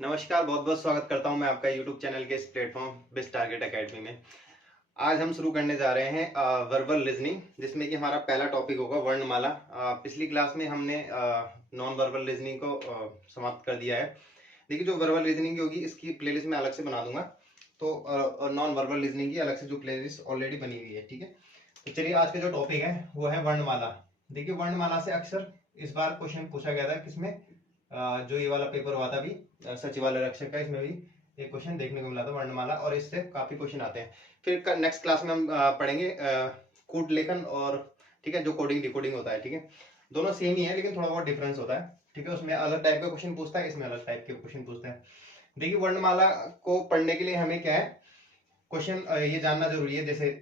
नमस्कार, बहुत बहुत स्वागत करता हूं मैं आपका YouTube चैनल के इस प्लेटफॉर्म बेस्ट टारगेट एकेडमी में। आज हम शुरू करने जा रहे हैं वर्बल लिजनिंग, जिसमें कि हमारा पहला टॉपिक होगा वर्णमाला। पिछली क्लास में हमने नॉन वर्बल लिजनिंग को समाप्त कर दिया है। देखिए, जो वर्बल लिजनिंग होगी इसकी प्लेलिस्ट मैं अलग से बना दूंगा, तो नॉन वर्बल लिजनिंग की अलग से जो प्लेलिस्ट ऑलरेडी बनी हुई है। ठीक है, तो चलिए आज का जो टॉपिक है वो है वर्णमाला। देखिए, वर्णमाला से अक्सर इस बार क्वेश्चन पूछा गया था किसमें, जो ये वाला पेपर हुआ था अभी सचिवालय रक्षक का, इसमें भी एक क्वेश्चन देखने को मिला था वर्णमाला, और इससे काफी क्वेश्चन आते हैं। फिर नेक्स्ट क्लास में हम पढ़ेंगे कूट लेखन और, ठीक है, जो कोडिंग डिकोडिंग होता है। ठीक है, दोनों सेम ही है लेकिन थोड़ा बहुत डिफरेंस होता है। ठीक है, उसमें अलग टाइप का क्वेश्चन पूछता है, इसमें अलग टाइप के क्वेश्चन पूछता है। देखिए, वर्णमाला को पढ़ने के लिए हमें क्या है, क्वेश्चन ये जानना जरूरी है। जैसे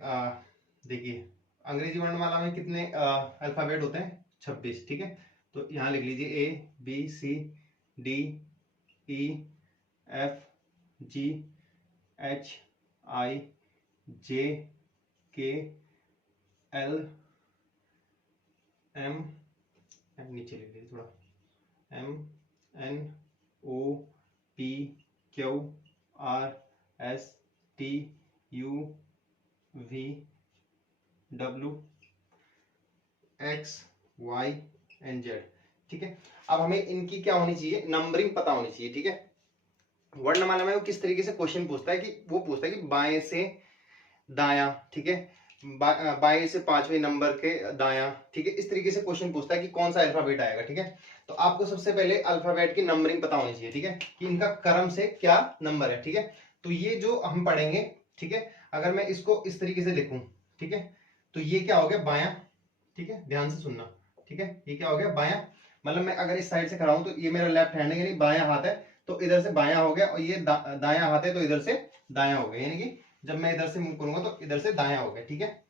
देखिए, अंग्रेजी वर्णमाला में कितने अल्फाबेट होते हैं? 26। ठीक है, तो यहाँ लिख लीजिए ABCDEFGHIJKLM, नीचे लिख लीजिए थोड़ा, MNOPQRSTUVWXYZ। ठीक है, अब हमें इनकी क्या होनी चाहिए, नंबरिंग पता होनी चाहिए। ठीक है, वर्णमाला में वो किस तरीके से क्वेश्चन पूछता है कि वो पूछता है कि बाएं से दायां, ठीक है, बाएं से पांचवें नंबर के दायां, ठीक है, इस तरीके से क्वेश्चन पूछता है कि कौन सा अल्फाबेट आएगा। ठीक है, तो आपको सबसे पहले अल्फाबेट की नंबरिंग पता होनी चाहिए। ठीक है, कि इनका क्रम से क्या नंबर है। ठीक है, तो ये जो हम पढ़ेंगे, ठीक है, अगर मैं इसको इस तरीके से लिखूं, ठीक है, तो ये क्या हो गया, बायां। ठीक है, ध्यान से सुनना। ठीक है, ये क्या हो गया, बायां। मतलब मैं अगर इस साइड से खड़ा हूं तो ये मेरा लेफ्ट हैंड है, यानी बायां हाथ है, तो इधर से बायां हो गया, और ये दायां हाथ है तो इधर से दायां हो गया, यानी कि जब मैं इधर से मूव करूंगा तो इधर से दायां हो गया। ठीक है,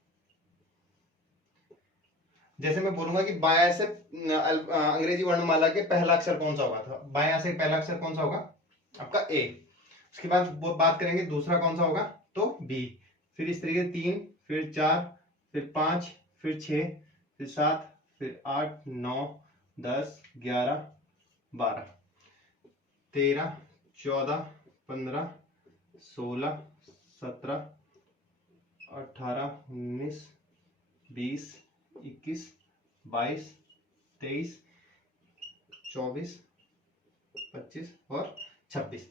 जैसे मैं बोलूंगा कि बायां से अंग्रेजी वर्णमाला के पहला अक्षर कौन सा होगा, था बायां से पहला अक्षर कौन सा होगा, आपका ए। उसके बाद बात करेंगे दूसरा कौन सा होगा, तो बी। फिर इस तरीके 3, फिर 4, फिर 5, फिर 6, फिर 7, फिर 8, 9, 10, 11, 12, 13, 14, 15, 16, 17, 18, 19, 20, 21, 22, 23, 24, 25 और 26।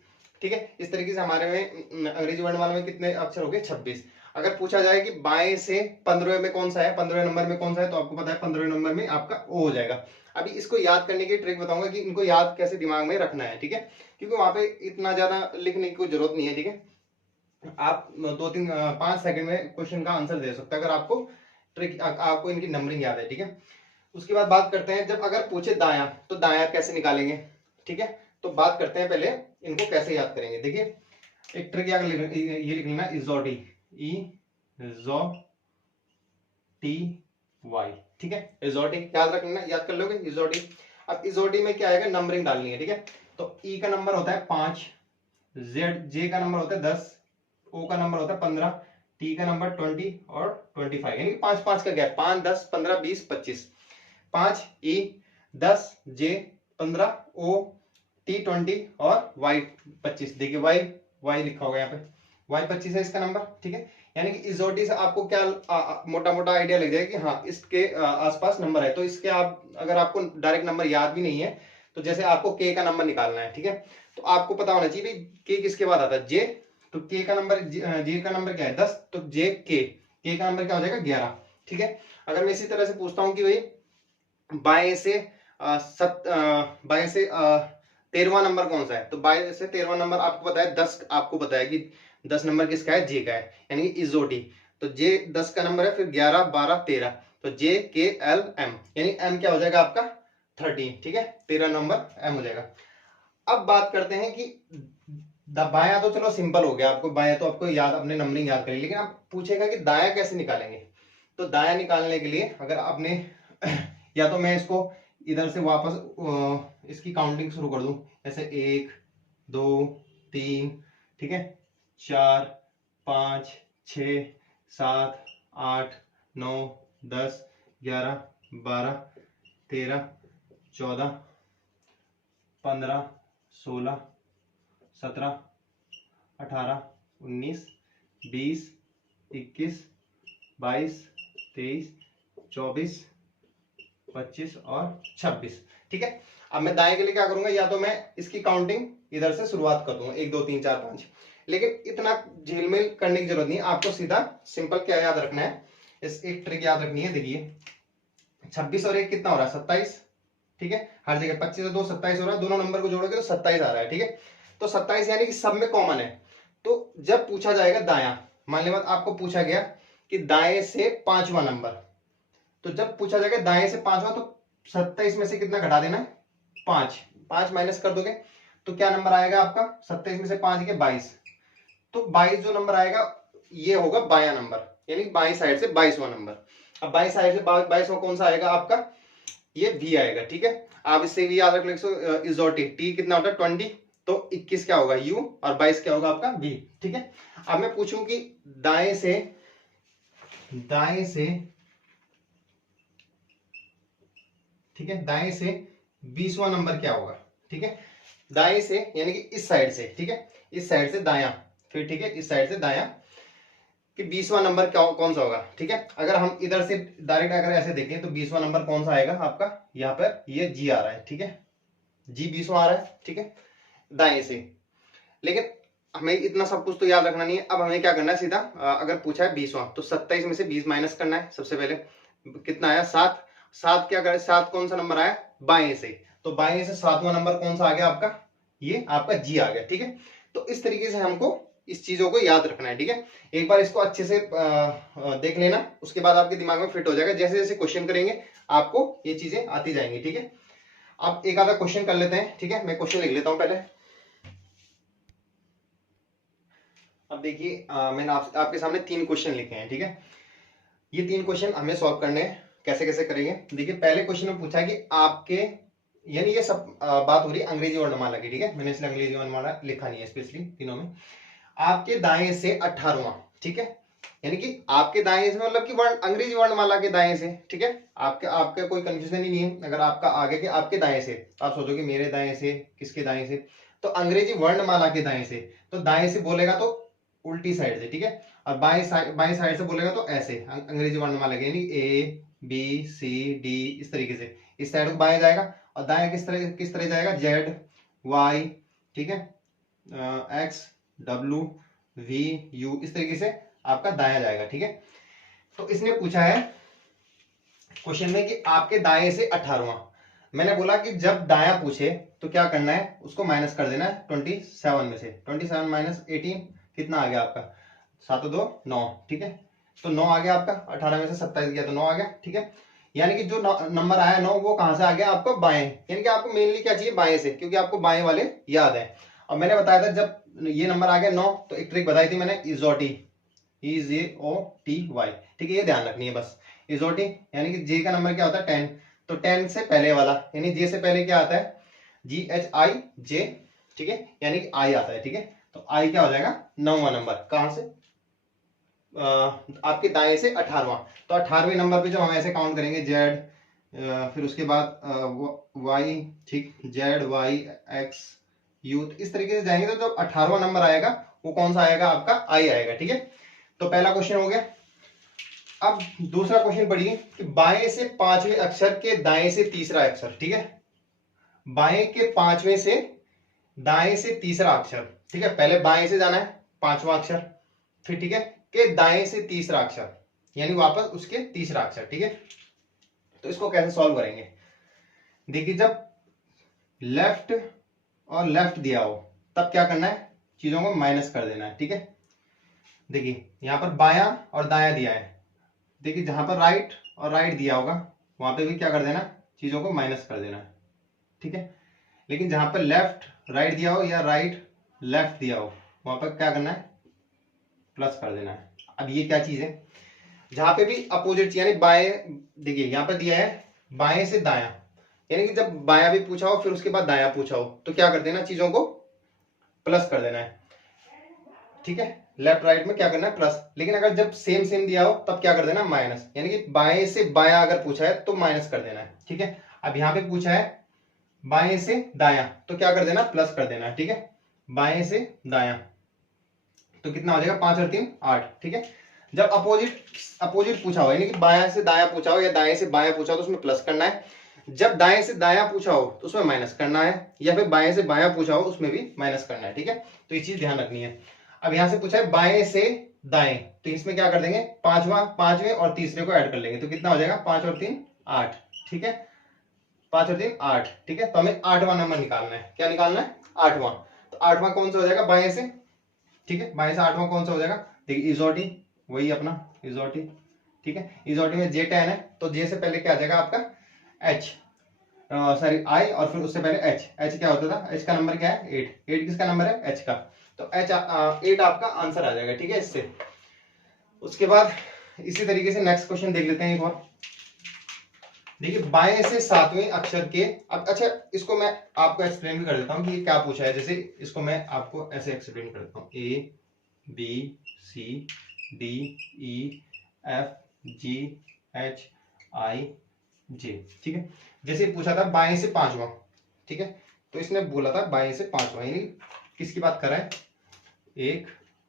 ठीक है, इस तरीके से हमारे में अंग्रेजी वर्णमाला में कितने अक्षर हो गए, 26। अगर पूछा जाए कि बाएं से 15 में कौन सा है, 15 नंबर में कौन सा है, तो आपको पता है 15 नंबर में आपका ओ हो जाएगा। अभी इसको याद करने की ट्रिक बताऊंगा कि इनको याद कैसे दिमाग में रखना है। ठीक है, क्योंकि वहां पे इतना ज्यादा लिखने की कोई जरूरत नहीं है। ठीक है, आप 2-3-5 सेकंड में क्वेश्चन का आंसर दे सकते हैं अगर आपको ट्रिक, आपको इनकी नंबरिंग याद है। ठीक है, उसके बाद बात करते हैं, जब अगर पूछे दायां तो दायां कैसे निकालेंगे। ठीक है, तो बात करते हैं पहले इनको कैसे याद करेंगे। देखिए, एक ट्रिक ये लिख लेना, इजोटी, इजो टी वाई। ठीक है, इजोटी याद रख लेना, याद कर लोगे इजोटी। अब इजोटी में क्या आएगा, नंबरिंग डालनी है। ठीक है, तो ई का नंबर होता है 5, जे का नंबर होता है 10, ओ का नंबर होता है 15, टी का नंबर 20 और 25, यानी 5-5 का गैप, 5, 10, 15, 20, 25। 5 ई, 10 जे, 15 ओ, टी 20 और वाई 25। देखिए वाई, वाई लिखा होगा यहाँ पे, वाई 25 है इसका नंबर। ठीक है, यानी कि इजोटी से आपको क्या मोटा मोटा आइडिया लग जाएगा कि हाँ इसके आसपास नंबर है। तो इसके आप, अगर आपको डायरेक्ट नंबर याद भी नहीं है, तो जैसे आपको के का नंबर निकालना है, ठीक है, तो आपको पता होना चाहिए भाई के किसके बाद आता है, जे। तो के का नंबर, जे का नंबर क्या है 10, तो जे के का नंबर क्या हो जाएगा 11। ठीक है, अगर मैं इसी तरह से पूछता हूँ कि भाई बाएं से बाएं से 13वां नंबर कौन सा है, तो बाएं से 13वां नंबर आपको पता है 10, आपको पता है कि 10 नंबर किसका है, जे का है, यानी कि इजोटी। तो जे 10 का नंबर है, फिर 11, 12, 13, तो जे के एल एम, यानी एम क्या हो जाएगा आपका 13। ठीक है, 13 नंबर एम हो जाएगा। अब बात करते हैं कि बायां तो चलो सिंपल हो गया, आपको बायां तो आपको याद, अपने नंबरिंग याद करें, लेकिन आप पूछेगा कि दायां कैसे निकालेंगे। तो दायां निकालने के लिए अगर आपने या तो मैं इसको इधर से वापस इसकी काउंटिंग शुरू कर दूं, जैसे 1, 2, 3, ठीक है, 4, 5, 6, 7, 8, 9, 10, 11, 12, 13, 14, 15, 16, 17, 18, 19, 20, 21, 22, 23, 24, 25 और 26। ठीक है, अब मैं दाएं के लिए क्या करूंगा, या तो मैं इसकी काउंटिंग इधर से शुरुआत कर दूंगा 1 2 3 4 5, लेकिन इतना झेलमेल करने की जरूरत नहीं है, आपको सीधा सिंपल क्या याद रखना है, इस एक ट्रिक याद रखनी है। देखिए 26 और 1 कितना हो रहा है 27, ठीक है, हर जगह 25 और 2 27 हो रहा है, दोनों नंबर को जोड़ोगे तो 27 आ रहा है। ठीक है, तो 27 यानी कि सब में कॉमन है। तो जब पूछा जाएगा दायां, मान लिया आपको पूछा गया कि दाएं से 5वां नंबर, तो जब पूछा जाएगा दाएं से 5वां, तो 27 में से कितना घटा देना है 5, 5 माइनस कर दोगे तो क्या नंबर आएगा आपका, 27 में से 5 के 22, तो 22 जो नंबर आएगा ये होगा बायां नंबर, यानी बाईं साइड से 22वां नंबर। अब बाईं साइड से 22वां कौन सा आएगा आपका, ये V आएगा। ठीक है, आप इससे भी याद रख लो, इज और टी कितना होता है 20, तो 21 क्या होगा U और 22 क्या होगा आपका V। ठीक है, अब मैं पूछूं कि दाएं से ठीक है, दाएं से 20वां नंबर क्या होगा। ठीक है, दाएं से यानी कि इस साइड से, ठीक है, इस साइड से दायां, फिर ठीक है इस साइड से दायां, कि 20वां नंबर क्या कौन सा होगा। ठीक है, अगर हम इधर से डायरेक्ट अगर ऐसे देखें तो 20वां नंबर कौन सा आएगा आपका, यहाँ पर ये G आ रहा है। ठीक है, G 20वां आ रहा है। ठीक है, दाएं से, लेकिन हमें इतना सब कुछ तो याद रखना नहीं है। अब हमें क्या करना है, सीधा अगर पूछा है 20वां, तो 27 में से 20 माइनस करना है। सबसे पहले कितना आया 7, 7 क्या करे, 7 कौन सा नंबर आया बाएं से, तो बाएं से 7वां नंबर कौन सा आ गया आपका, ये आपका G आ गया। ठीक है, तो इस तरीके से हमको इस चीजों को याद रखना है। ठीक है, एक बार इसको अच्छे से देख लेना, उसके बाद आपके दिमाग में फिट हो जाएगा। जैसे जैसे क्वेश्चन करेंगे आपको ये चीजें आती जाएंगी। ठीक है, अब एक आधा क्वेश्चन कर लेते हैं। ठीक है, मैं क्वेश्चन लिख लेता हूं पहले। अब देखिए मैंने आपके सामने 3 क्वेश्चन लिखे हैं। ठीक है, ये 3 क्वेश्चन हमें सॉल्व करने हैं, कैसे कैसे करेंगे। देखिए पहले क्वेश्चन में पूछा कि आपके, यानी ये सब बात हो रही है अंग्रेजी वर्णमाला की। ठीक है, मैंने इसलिए अंग्रेजी वर्णमाला लिखा नहीं है स्पेशली तीनों में। आपके दाएं से 18वां, ठीक है, यानी कि आपके दाएं से मतलब कि वर्ण अंग्रेजी वर्णमाला के दाएं से। ठीक है, आपके आपका कोई कंफ्यूजन ही नहीं है। अगर आपका आगे के आपके दाएं से, तो आप सोचोगे मेरे दाएं से, किसके दाएं से, तो अंग्रेजी वर्णमाला के दाएं से। तो दाएं से बोलेगा तो उल्टी साइड से। ठीक है, और बाएं साइड से बोलेगा तो ऐसे अंग्रेजी वर्णमाला के, यानी ABCD इस तरीके से, इस साइड को बाएं जाएगा, और दाएं किस तरह जाएगा ZY, ठीक है, XWVU इस तरीके से आपका दाया जाएगा। ठीक है, तो इसने पूछा है क्वेश्चन में कि आपके दाएं से 18वां। मैंने बोला कि जब दाया पूछे तो क्या करना है, उसको माइनस कर देना है 27 में से। 27 माइनस 18 कितना आ गया आपका, 7 2 9। ठीक है, तो 9 आ गया आपका, 18 में से 27 गया तो 9 आ गया। ठीक है, यानी कि जो नंबर आया 9 वो कहां से आ गया आपको बाएं, यानी कि आपको मेनली क्या चाहिए बाएं से, क्योंकि आपको बाएं वाले याद है। और मैंने बताया था जब ये नंबर आ गया 9, तो एक ट्रिक बताई थी मैंने, इजोटी, EZOTY। ठीक है, ये ध्यान रखनी है बस, इजोटी यानी कि जे का नंबर क्या होता है 10, तो 10 से पहले वाला, यानी जे से पहले क्या आता है GHIJ। ठीक है, यानी कि आई आता है। ठीक है, तो आई क्या हो जाएगा 9वां नंबर, कहां से आपके दाएं से 18वां। तो 18वें नंबर पे जब हम ऐसे काउंट करेंगे जेड, फिर उसके बाद वाई, ठीक, ZYXU, इस तरीके से जाएंगे तो जब 18वां नंबर आएगा वो कौन सा आएगा आपका आई आएगा। ठीक है, तो पहला क्वेश्चन हो गया। अब दूसरा क्वेश्चन पढ़िए कि बाएं से 5वें अक्षर के दाएं से तीसरा अक्षर। ठीक है, बाएं के 5वें से दाएं से तीसरा अक्षर। ठीक है, पहले बाएं से जाना है 5वां अक्षर, फिर ठीक है के दाएं से तीसरा अक्षर, यानी वापस उसके तीसरा अक्षर। ठीक है, तो इसको कैसे सॉल्व करेंगे, देखिए जब लेफ्ट और लेफ्ट दिया हो तब क्या करना है, चीजों को माइनस कर देना है। ठीक है, देखिए यहां पर बायां और दायां दिया है, देखिए जहां पर राइट और राइट दिया होगा वहां पे भी क्या कर देना, चीजों को माइनस कर देना है। ठीक है, लेकिन जहां पर लेफ्ट राइट दिया हो या राइट लेफ्ट दिया हो वहां पर क्या करना है, प्लस कर देना है। अब ये क्या चीज है, जहां पे भी अपोजिट यानी बाएं, देखिए यहां पर दिया है बाएं से दायां, यानी कि जब बायां भी पूछा हो फिर उसके बाद दायां पूछा हो तो क्या कर देना, चीजों को प्लस कर देना है। ठीक है, लेफ्ट राइट में क्या करना है प्लस, लेकिन अगर जब सेम सेम दिया हो तब क्या कर देना माइनस, यानी कि बाएं से बायां अगर पूछा है तो माइनस कर देना है। ठीक है, अब यहां पे पूछा है बाएं से दायां तो क्या कर देना, प्लस कर देना है। ठीक है, बाएं से दायां, तो कितना हो जाएगा 5 और 3 8, ठीक है। जब अपोजिट पूछा हो, यानी कि बाएं से दायां पूछा हो या दाएं से बायां पूछा हो, तो उसमें प्लस करना है। जब दाएं से दायां पूछा हो तो उसमें माइनस करना है, या फिर बाएं से बायां पूछा हो उसमें भी माइनस करना है, ठीक है। तो ये चीज ध्यान रखनी है। अब यहां से पूछा है बाएं से दाएं, तो इसमें क्या कर देंगे, पांचवें और तीसरे को ऐड कर लेंगे, तो कितना हो जाएगा 5 और 3 8, ठीक है। 5 और 3 8, ठीक है। तो हमें 8वां नंबर निकालना है। क्या निकालना है? 8वां। तो 8वां कौन सा हो जाएगा बाएं से, ठीक है। बाएं से 8वां कौन सा हो जाएगा, देखिए इजोटी, वही अपना इजोटी, ठीक है। इजोटी में जे 10 है, तो जे से पहले क्या आ जाएगा आपका एच, सॉरी आई, और फिर उससे पहले एच। एच क्या होता था, एच का नंबर क्या है 8, 8 किसका नंबर है, एच का। तो एच 8 आपका आंसर आ जाएगा, ठीक है इससे। उसके बाद इसी तरीके से नेक्स्ट क्वेश्चन देख लेते हैं एक और। देखिए बाएं से 7वें अक्षर के, अब अच्छा इसको मैं आपको एक्सप्लेन भी कर देता हूँ कि ये क्या पूछा है। जैसे इसको मैं आपको ऐसे एक्सप्लेन कर देता हूँ, A B C D E F G H I J, ठीक है। जैसे पूछा था बाएं से 5वां, ठीक है। तो इसने बोला था बाएं से 5वां, यानी किसकी बात कर रहा है, 1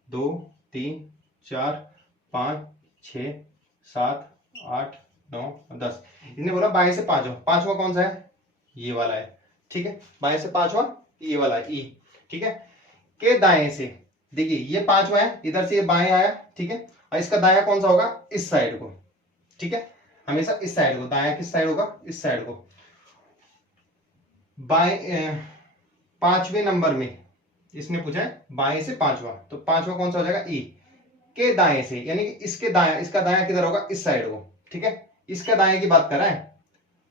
2 3 4 5 6 7 8 9 10, इसने बोला बाएं से 5वां। 5वां कौन सा है, ये वाला है, ठीक है। बाएं से 5वां ये वाला है, ई, ठीक है। के दाएं से, देखिए ये 5वां है, इधर से ये बाएं आया, ठीक है। और इसका दायां कौन सा होगा, इस साइड को, ठीक है। हमेशा इस साइड को, दायां किस साइड होगा, इस साइड को। बाएं 5वें नंबर में इसने पूछा है बाएं से 5वां, तो 5वां कौन सा हो जाएगा, ई। के दाएं से, यानी कि इसके दायां, इसका दायां किधर होगा, इस साइड को, ठीक है। इसका दाएं की बात कर रहा है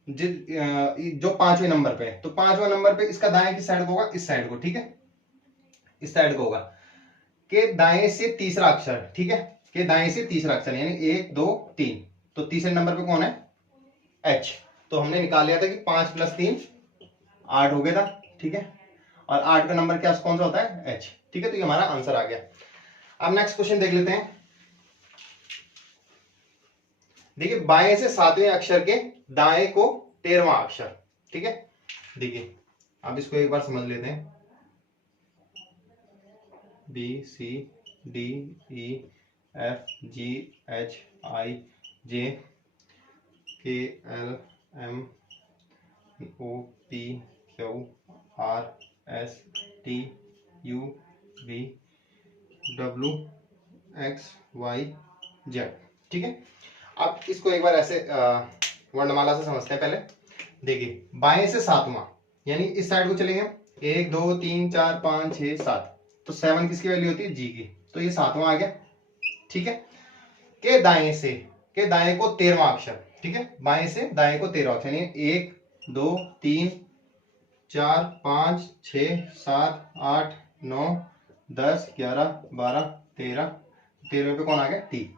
जो 5वें नंबर पे है, तो 5वां नंबर पे इसका दायां किस साइड को होगा, इस साइड को, ठीक है, इस साइड को होगा। के दाएं से तीसरा अक्षर, ठीक है। के दाएं से तीसरा अक्षर, यानी 1 2 3, तो तीसरे नंबर पे कौन है, एच। तो हमने निकाल लिया था कि 5 + 3 8 हो गया था, ठीक है। और 8 का नंबर क्या कौन सा होता है, एच, ठीक है। तो ये हमारा आंसर आ गया। अब नेक्स्ट क्वेश्चन देख लेते हैं। देखिए बाएं से 7वें अक्षर के दाएं को 13वां अक्षर, ठीक है। देखिए अब इसको एक बार समझ लेते हैं, B C D E F G H I J K L M O P Q R S T U V W X Y Z, ठीक है। अब इसको एक बार ऐसे वर्णमाला से समझते हैं पहले। देखिए बाएं से 7वां, यानी इस साइड को चलेंगे, 1 2 3 4 5 6 7, तो 7 किसकी वैल्यू होती है, जी की, तो ये 7वां आ गया, ठीक है। के दाएं से, के दाएं को 13वां अक्षर, ठीक है। बाएं से दाएं को 13वां अक्षर, यानी 1 2 3 4 5 6 7 8 9 10 11 12 13, 13वें पे कौन आ गया, टी।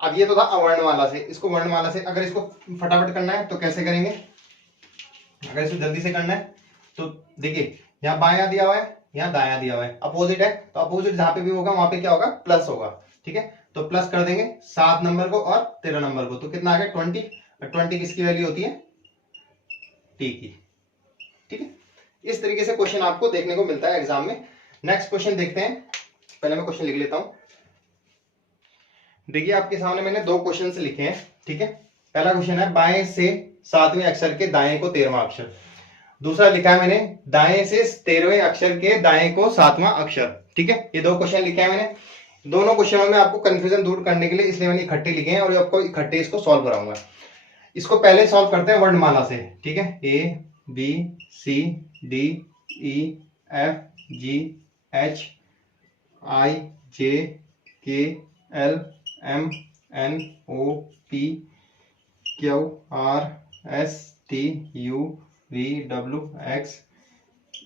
अब ये तो था अवर्णमाला से, इसको वर्णमाला से अगर इसको फटाफट करना है तो कैसे करेंगे, अगर इसको जल्दी से करना है तो देखिए यहाँ बायां दिया हुआ है, यहाँ दायां दिया हुआ है, अपोजिट है, तो अपोजिट जहां पे भी होगा वहां पे क्या होगा, प्लस होगा, ठीक है। तो प्लस कर देंगे 7 नंबर को और 13 नंबर को, तो कितना आ गया 20, और 20 किसकी वैल्यू होती है, टी की, ठीक है। इस तरीके से क्वेश्चन आपको देखने को मिलता है एग्जाम में। नेक्स्ट क्वेश्चन देखते हैं, पहले मैं क्वेश्चन लिख लेता हूं। देखिए आपके सामने मैंने 2 क्वेश्चन लिखे हैं, ठीक है। पहला क्वेश्चन है बाएं से 7वें अक्षर के दाएं को 13वां अक्षर। दूसरा लिखा है मैंने दाएं से 13वें अक्षर के दाएं को 7वां अक्षर, ठीक है। ये 2 क्वेश्चन लिखे हैं मैंने। दोनों क्वेश्चनों में आपको कंफ्यूजन दूर करने के लिए इसलिए मैंने इकट्ठे लिखे हैं, और आपको इकट्ठे इसको सॉल्व कराऊंगा। इसको पहले सॉल्व करते हैं वर्णमाला से, ठीक है। A B C D E F G H I J K L M N O P Q R S T U V W X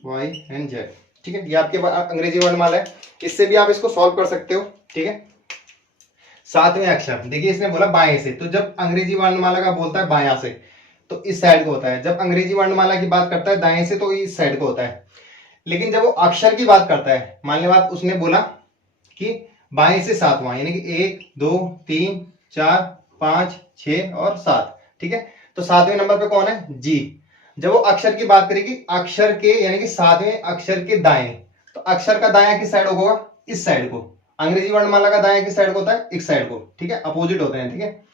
Y N Z, ठीक है। ये आपके अंग्रेजी वर्णमाला है, इससे भी आप इसको सॉल्व कर सकते हो, ठीक है। 7वें अक्षर, देखिए इसने बोला बाएं से, तो जब अंग्रेजी वर्णमाला का बोलता है बायां से तो इस साइड को होता है, जब अंग्रेजी वर्णमाला की बात करता है दाएं से तो इस साइड को होता है। लेकिन जब वो अक्षर की बात करता है, मान ली बात उसने बोला कि बाएं से 7वां, यानी कि 1 2 3 4 5 6 और 7, ठीक है। तो 7वें नंबर पे कौन है, जी। जब वो अक्षर की बात करेगी, अक्षर के यानी कि 7वें अक्षर के दाएं, तो अक्षर का दायां किस साइड होगा, इस साइड को। अंग्रेजी वर्णमाला का दायां किस साइड को होता है, इस साइड को, ठीक है, अपोजिट होते हैं, ठीक है।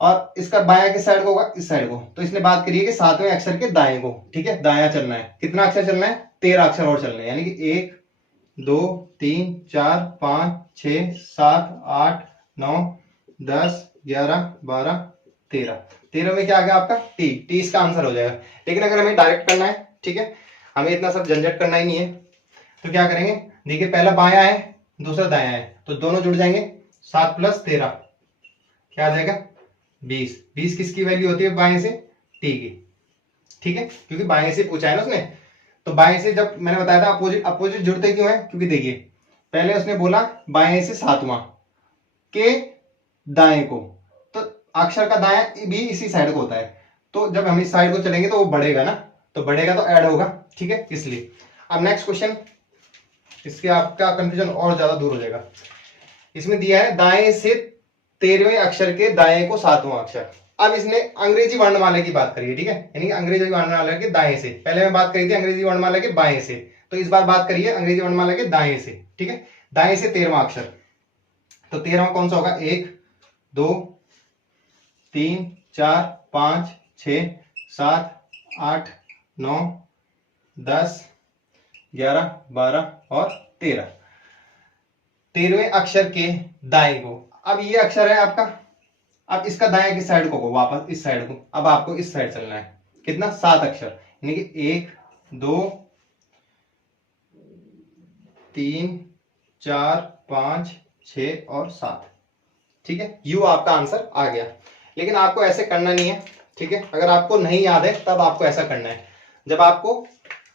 और इसका बायां किस साइड को होगा, इस साइड को। तो इसने बात करी है कि 7वें अक्षर के दाएं को, ठीक है, दायां चलना है। कितना अक्षर चलना है, 13 अक्षर और चलने हैं, यानी कि 1 2 3 4 5 6 7 8 9 10 11 12 13। 13 में क्या आ गया आपका टी, टी इसका आंसर हो जाएगा। लेकिन अगर हमें डायरेक्ट करना है, ठीक है, हमें इतना सब झंझट करना ही नहीं है, तो क्या करेंगे, देखिए पहला बायां है, दूसरा दायां है, तो दोनों जुड़ जाएंगे। 7 + 13 क्या आ जाएगा, 20। 20 किसकी वैल्यू होती है बाएं से, टी की, ठीक है, क्योंकि बाएं से पूछा है ना उसने। तो बाएं से जब मैंने बताया था अपोजिट, अपोजिट जुड़ते क्यों है, क्योंकि देखिए पहले उसने बोला बाएं से 7वां के दाएं को, तो अक्षर का दायां भी इसी साइड को होता है, तो जब हम इस साइड को चलेंगे तो वो बढ़ेगा ना, तो बढ़ेगा तो ऐड होगा, ठीक है, इसलिए। अब नेक्स्ट क्वेश्चन, इसके आपका कंफ्यूजन और ज्यादा दूर हो जाएगा। इसमें दिया है दाएं से 13वें अक्षर के दाएं को 7वां अक्षर। अब इसने अंग्रेजी वर्णमाला की बात करी है, ठीक है, यानी कि अंग्रेजी वर्णमाला के दाएं से। पहले मैं बात करी थी अंग्रेजी वर्णमाला के बाएं से, तो इस बार बात करिए अंग्रेजी वर्णमाला के दाएं से, ठीक है। दाएं से 13वां अक्षर, तो 13वां कौन सा होगा, 1 2 3 4 5 6 7 8 9 10 11 12 और 13। 13वें अक्षर के दाएं को, अब ये अक्षर है आपका, अब इसका दायां किस साइड को होगा, वापस इस साइड को। अब आपको इस साइड चलना है, कितना, 7 अक्षर, यानी कि 1 2 3 4 5 6 और 7, ठीक है, यू आपका आंसर आ गया। लेकिन आपको ऐसे करना नहीं है, ठीक है, अगर आपको नहीं याद है तब आपको ऐसा करना है। जब आपको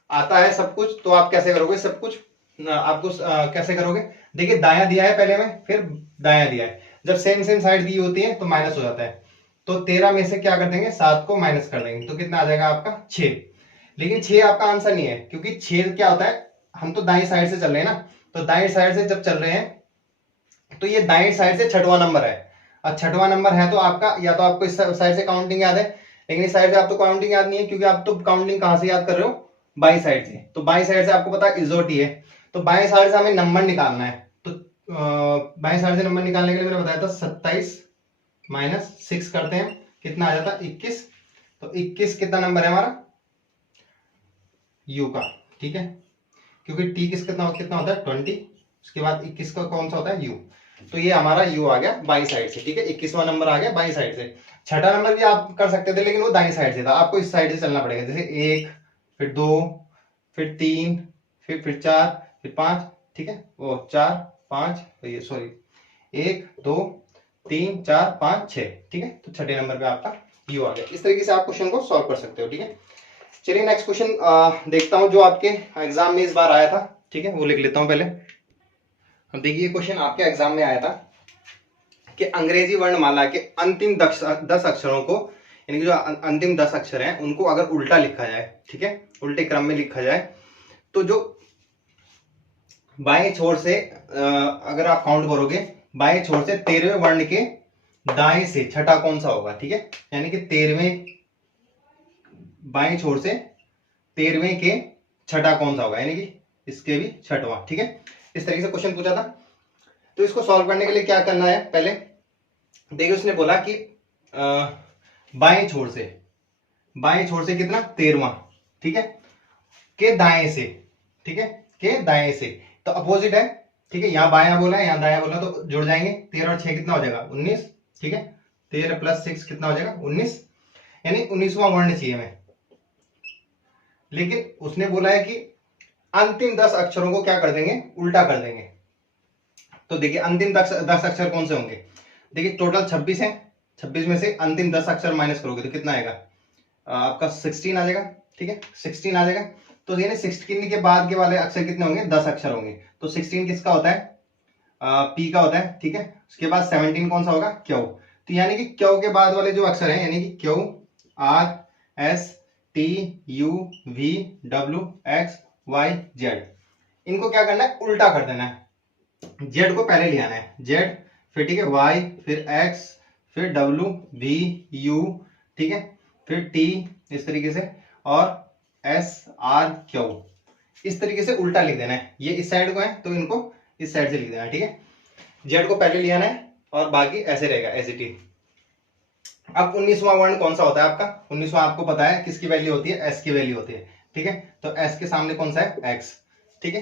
आता है सब कुछ तो आप कैसे करोगे, सब कुछ आपको कैसे करोगे, देखिए दायां दिया है पहले में, फिर दायां दिया है, जब सेम सेम साइड दी होती है तो माइनस हो जाता है। तो 13 में से क्या कर देंगे, 7 को माइनस कर देंगे, तो कितना आ जाएगा आपका 6। लेकिन 6 आपका आंसर नहीं है, क्योंकि 6 क्या होता है, हम तो दाएं साइड से चल रहे हैं ना, तो दाएं साइड से जब चल रहे हैं तो ये दाएं साइड से 6वां नंबर है। और 6वां नंबर है तो आपका, या तो आपको इस साइड से काउंटिंग याद है, लेकिन इस साइड से आपको काउंटिंग याद नहीं है, क्योंकि आप तो काउंटिंग कहां से याद कर रहे हो, बाई साइड से। तो बाई साइड से आपको पता है इजोटी है, तो बाएं साइड से हमें नंबर निकालना है। तो बाएं साइड से नंबर निकालने के लिए मैंने बताया था 27 - 6 करते हैं, कितना आ जाता है 21। तो 21 कितना नंबर है हमारा, यू का, ठीक है, क्योंकि टी कितना कितना होता है 20, उसके बाद 21 का कौन सा होता है, यू। तो ये हमारा यू आ गया बाई साइड से, ठीक है, 21वां नंबर आ गया बाई साइड से। छठा नंबर भी आप कर सकते थे, लेकिन वो दाई साइड से था, आपको इस साइड से चलना पड़ेगा, जैसे 1 फिर 2 फिर 3 फिर 4 फिर 5, ठीक है, वो 4 5, ये सॉरी 1 2 3 4 5 6, ठीक है, तो छठे नंबर पे आपका यू आ गया। इस तरीके से आप क्वेश्चन को सॉल्व कर सकते हो, ठीक है। चलिए नेक्स्ट क्वेश्चन देखता हूं जो आपके एग्जाम में इस बार आया था, ठीक है, वो लिख लेता हूं पहले। अब देखिए क्वेश्चन आपके एग्जाम में आया था कि अंग्रेजी वर्णमाला के अंतिम 10 अक्षरों को, यानी कि जो अंतिम 10 अक्षर हैं उनको अगर उल्टा लिखा जाए, ठीक है, उल्टे क्रम में लिखा जाए, तो जो बाएं छोर से अगर आप काउंट करोगे, बाएं छोर से 13वें वर्ण के दाएं से छठा कौन सा होगा, ठीक है, यानी कि 13वें, बाएं छोर से 13वें के छठा कौन सा होगा, यानी कि इसके भी छठवां, ठीक है, इस तरीके से क्वेश्चन पूछा था। तो इसको सॉल्व करने के लिए क्या करना है, पहले देखिए उसने बोला कि बाएं छोर से कितना 13वां, ठीक है, के दाएं से, ठीक है, के दाएं से, तो अपोजिट है, ठीक है, यहां बायां बोला है यहां दायां बोला, तो जुड़ जाएंगे। 13 और 6 कितना हो जाएगा 19, ठीक है, 13 + 6 कितना हो जाएगा 19, यानी 19वां वर्ण चाहिए हमें। लेकिन उसने बोला है कि अंतिम 10 अक्षरों को क्या कर देंगे, उल्टा कर देंगे। तो देखिए अंतिम 10 अक्षर कौन से होंगे, देखिए टोटल 26 है, 26 में से अंतिम 10 अक्षर माइनस करोगे तो कितना आएगा, आपका 16 आ जाएगा, ठीक है, 16 आ जाएगा। तो यानी 16 के बाद के वाले अक्षर कितने होंगे, 10 अक्षर होंगे। तो 16 किसका होता है, पी का होता है, ठीक है। उसके बाद 17 कौन सा होगा, क्यू। तो यानी कि क्यू के बाद वाले जो अक्षर हैं, यानी कि Q, R, S, T, U, V, W, X, Y, Z, इनको क्या करना है, उल्टा कर देना है। जेड को पहले ले आना है, जेड, फिर ठीक है वाई, फिर एक्स, फिर डब्ल्यू, वी, यू, ठीक है, फिर टी, इस तरीके से, और एस, आर, क्यू, इस तरीके से उल्टा लिख देना है, ये इस साइड को है तो इनको इस साइड से लिख देना है, ठीक है। जेड को पहले लिया है और बाकी ऐसे रहेगा एज इट इज। अब 19वां वर्ण कौन सा होता है आपका? 19वां आपको पता है किसकी वैल्यू होती है? एस की वैल्यू होती है, ठीक है। तो एस के सामने कौन सा है? एक्स, ठीक है।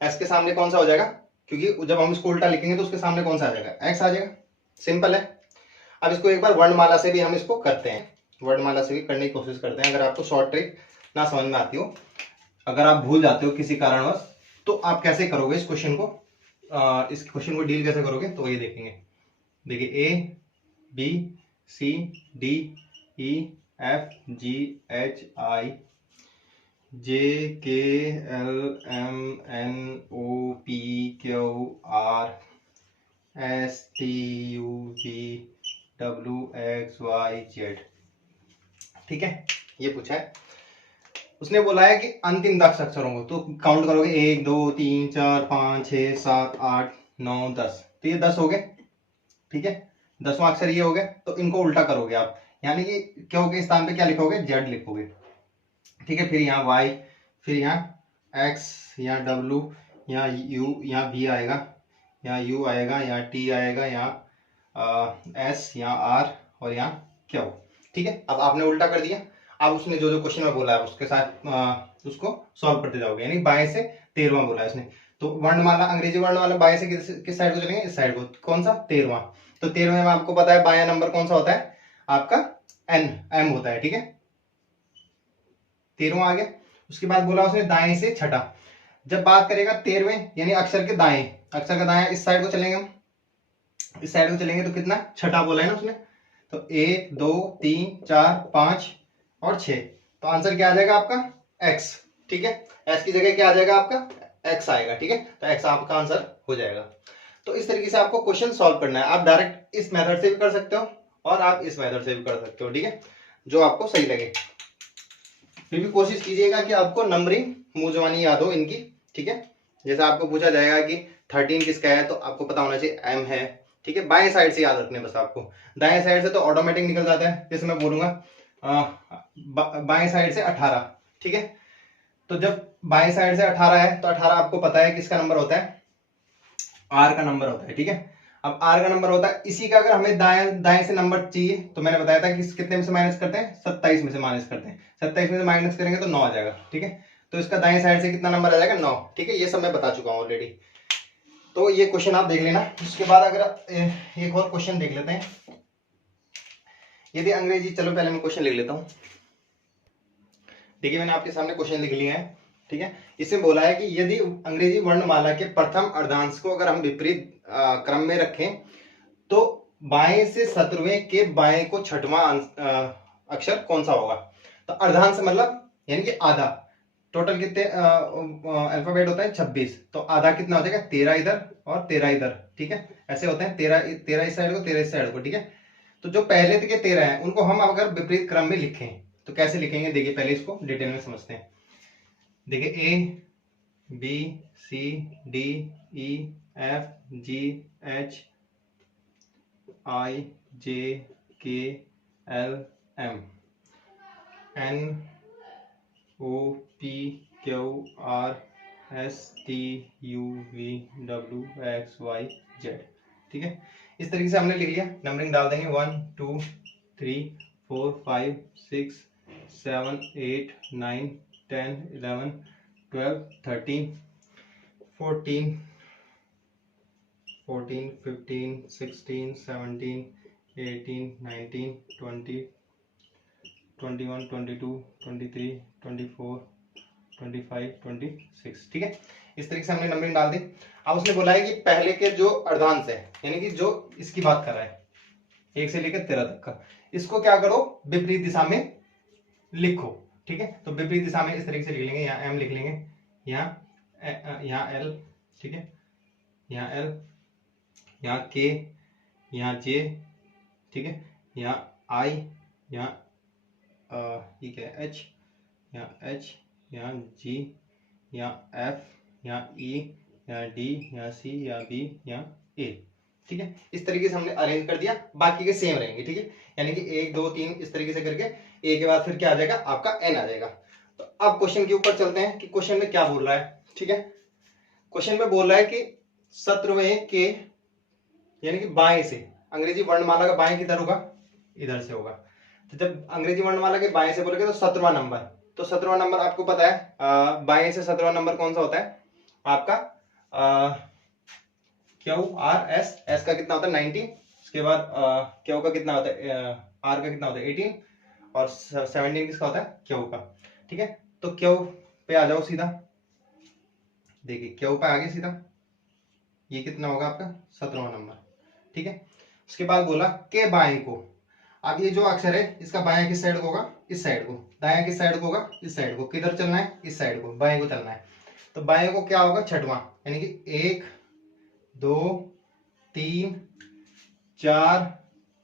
एस के सामने कौन सा हो जाएगा? क्योंकि जब हम इसको उल्टा लिखेंगे तो उसके सामने कौन सा आ जाएगा? एक्स आ जाएगा, सिंपल है। अब इसको एक बार वर्णमाला से भी हम इसको करते हैं, वर्णमाला से भी करने की कोशिश करते हैं। अगर आपको शॉर्ट ट्रिक ना समझ में आती हो, अगर आप भूल जाते हो किसी कारणवश, तो आप कैसे करोगे इस क्वेश्चन को, इस क्वेश्चन को डील कैसे करोगे, तो ये देखेंगे। देखिए A B C D E F G H I J K L M N O P Q R S T U V W X Y Z, ठीक है। ये पूछा है, उसने बोला है कि अंतिम 10 अक्षरों को, तो काउंट करोगे 1 2 3 4 5 6 7 8 9 10, तो ये 10 हो गए, ठीक है। 10वां अक्षर ये हो गया, तो इनको उल्टा करोगे आप, यानी कि क्यों के स्थान पे क्या लिखोगे? जेड लिखोगे, ठीक है। फिर यहाँ वाई, फिर यहाँ एक्स, यहाँ डब्ल्यू, यहाँ यू, यहाँ वी आएगा, यहाँ यू आएगा, यहाँ टी आएगा, यहाँ एस, यहाँ आर और यहाँ क्यू, ठीक है। अब आपने उल्टा कर दिया। अब उसने जो जो क्वेश्चन में बोला है उसके साथ उसको सॉल्व करते जाओगे, यानी बाएं से 13वां बोला है उसने। तो वर्णमाला, अंग्रेजी वर्णमाला बाएं से किस साइड को चलेंगे? इस साइड को। कौन सा? 13वां। तो 13वें में आपको पता है बायां नंबर कौन सा होता है? आपका एन, एम होता है, ठीक है। 13वां आ गया। उसके बाद बोला उसने दाएं से छठा। जब बात करेगा 13वें यानी अक्षर के दाएं, अक्षर का दाएं इस साइड को चलेंगे हम, इस साइड को चलेंगे तो कितना? छठा बोला है ना उसने। तो 1 2 3 4 5 और 6, तो आंसर क्या आ जाएगा आपका? एक्स, ठीक है। एस की जगह क्या आ जाएगा आपका? एक्स आएगा, ठीक है। तो एक्स आपका आंसर हो जाएगा। तो इस तरीके से आपको क्वेश्चन सॉल्व करना है। आप डायरेक्ट इस मेथड से भी कर सकते हो और आप इस मेथड से भी कर सकते हो, ठीक है, जो आपको सही लगे। फिर भी कोशिश कीजिएगा कि आपको नंबरिंग मुंह जबानी याद हो इनकी, ठीक है। जैसे आपको पूछा जाएगा कि 13 किसका है, तो आपको पता होना चाहिए एम है, ठीक है। बाएं साइड से याद रखने बस आपको, दाएं साइड से तो ऑटोमेटिक निकल जाता है। जैसे मैं बोलूंगा बाएं साइड से 18, ठीक है। तो जब बाएं साइड से 18 है तो 18 आपको पता है किसका नंबर होता है? आर का नंबर होता है, ठीक है। अब आर का नंबर होता है, इसी का अगर हमें दाएं से नंबर चाहिए तो मैंने बताया था कि कितने में से माइनस करते हैं? 27 में से माइनस करते हैं। 27 में से माइनस करेंगे तो 9 आ जाएगा, ठीक है। तो इसका दाएं साइड से कितना नंबर आ जाएगा? 9, ठीक है। ये सब मैं बता चुका हूं ऑलरेडी, तो ये क्वेश्चन आप देख लेना। उसके बाद अगर एक और क्वेश्चन देख लेते हैं, यदि अंग्रेजी, चलो पहले मैं क्वेश्चन लिख लेता हूं। देखिए मैंने आपके सामने क्वेश्चन लिख लिया है, ठीक है। इसमें बोला है कि यदि अंग्रेजी वर्णमाला के प्रथम अर्धांश को अगर हम विपरीत क्रम में रखें तो बाएं से 17वें के बाएं को छठवां अक्षर कौन सा होगा? तो अर्धांश मतलब यानी कि आधा। टोटल कितने अल्फाबेट होता है? 26। तो आधा कितना हो जाएगा? 13 इधर और 13 इधर, ठीक है। ऐसे होते हैं 13 इस साइड को, 13 इस साइड को, ठीक है। तो जो पहले के 13 हैं उनको हम अगर विपरीत क्रम में लिखें तो कैसे लिखेंगे? देखिए पहले इसको डिटेल में समझते हैं। देखिए A B C D E F G H I J K L M N O P Q R S T U V W X Y Z, ठीक है। इस तरीके से हमने लिख लिया। नंबरिंग डाल देंगे 1 2 3 4 5 6 7 8 9 10 11 12 13 14 14 15 16 17 18 19 20 21 22 23 24 25 26, ठीक है। इस तरीके से हमने नंबरिंग डाल दी। अब उसने बोला है कि पहले के जो अर्धांश है, यानी कि जो इसकी बात कर रहा है 1 से लेकर 13 तक का, इसको क्या करो? विपरीत दिशा में लिखो, ठीक है। तो विपरीत दिशा में इस तरीके से लिख लेंगे। यहाँ एम लिख लेंगे, यहाँ एल, ठीक है, यहाँ एल, यहाँ के, यहाँ जे, ठीक है, यहाँ आई, यहाँ ये क्या है? एच, यहाँ एच, यहाँ जी, यहाँ एफ, यहाँ ई, यहाँ डी, यहाँ सी, यहाँ बी, यहाँ ए, ठीक है। इस तरीके से हमने अरेंज कर दिया। बाकी के सेम रहेंगे, ठीक है। यानी कि 1 2 3 इस तरीके से करके ए के बाद फिर क्या आ जाएगा? आपका एन आ जाएगा। तो अब क्वेश्चन के ऊपर चलते हैं कि क्वेश्चन में क्या बोल रहा है। ठीक है, क्वेश्चन में बोल रहा है कि सत्रहवें के यानी कि बाएं से, अंग्रेजी वर्णमाला का बाएं किधर होगा, इधर से होगा। तो जब अंग्रेजी वर्णमाला के बाएं से बोलोगे तो 17वां नंबर, तो 17वां नंबर आपको पता है बाएं से 17वां नंबर कौन सा होता है आपका QRS, एस का कितना होता है 90, उसके बाद क्यू का कितना होता है आर का कितना होता है 18 और 17 किसका होता है क्यू का। ठीक है, तो क्यू पे आ जाओ सीधा, देखिए क्यू पे आ गए सीधा, ये कितना होगा आपका 17वां नंबर। ठीक है, उसके बाद बोला के बाएं को, अब ये जो अक्षर है इसका बायां किस साइड को होगा, इस साइड को, दायां किस साइड को होगा, इस साइड को, किधर चलना है, इस साइड को, बाएं को चलना है। तो बाएं को क्या होगा छठवां, यानी कि 1 2 3 4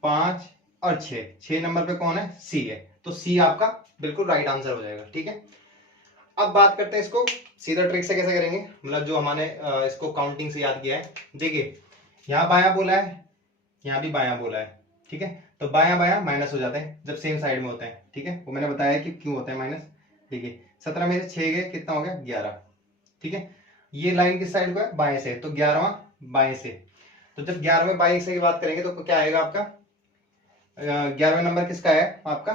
5 और 6 नंबर पे कौन है, सी है, तो सी आपका बिल्कुल राइट आंसर हो जाएगा। ठीक है, अब बात करते हैं इसको सीधा ट्रिक से कैसे करेंगे, मतलब जो हमने इसको काउंटिंग से याद किया है। देखिए यहाँ बायां बोला है, यहाँ भी बायां बोला है। ठीक है, तो बायां बायां माइनस हो जाते हैं जब सेम साइड में होते हैं। ठीक है, वो मैंने बताया कि क्यों होता है माइनस। देखिए 17 में से 6 गए, कितना हो गया 11। ठीक है, ये लाइन किस साइड को है, बाएं से, तो 11वां बाएं से। तो जब 11वें बाएं से की बात करेंगे तो क्या आएगा आपका 11वां नंबर किसका है आपका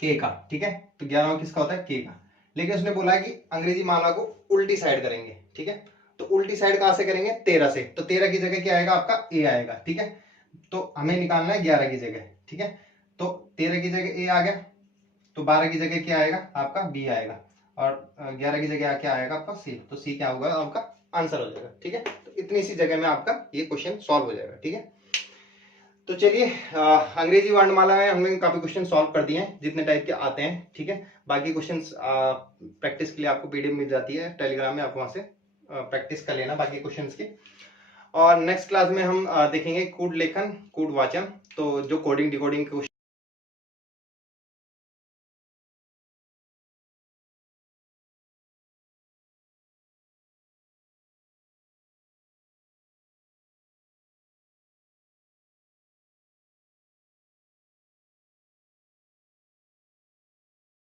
के का। ठीक है, तो 11वां किसका होता है के का। लेकिन उसने बोला है कि अंग्रेजी माला को उल्टी साइड करेंगे। ठीक है, तो उल्टी साइड कहां से करेंगे 13 से, तो 13 की जगह क्या आएगा आपका ए आएगा। ठीक है, तो हमें निकालना है 11 की जगह। ठीक है, तो 13 की जगह ए आ गया, तो 12 की जगह क्या आएगा आपका बी आएगा, और 11 की जगह क्या आएगा आपका सी, तो सी क्या होगा आपका आंसर हो जाएगा। ठीक है, तो इतनी सी जगह में आपका ये क्वेश्चन सॉल्व हो जाएगा। ठीक है, तो चलिए अंग्रेजी वर्णमाला में हमने काफी क्वेश्चन सॉल्व कर दिए हैं जितने टाइप के आते हैं। ठीक है, बाकी क्वेश्चंस प्रैक्टिस के लिए आपको पीडीएफ मिल जाती है टेलीग्राम में, आप वहां से प्रैक्टिस कर लेना बाकी क्वेश्चंस की। और नेक्स्ट क्लास में हम देखेंगे कूट लेखन कूट वाचन, तो जो कोडिंग डिकोडिंग के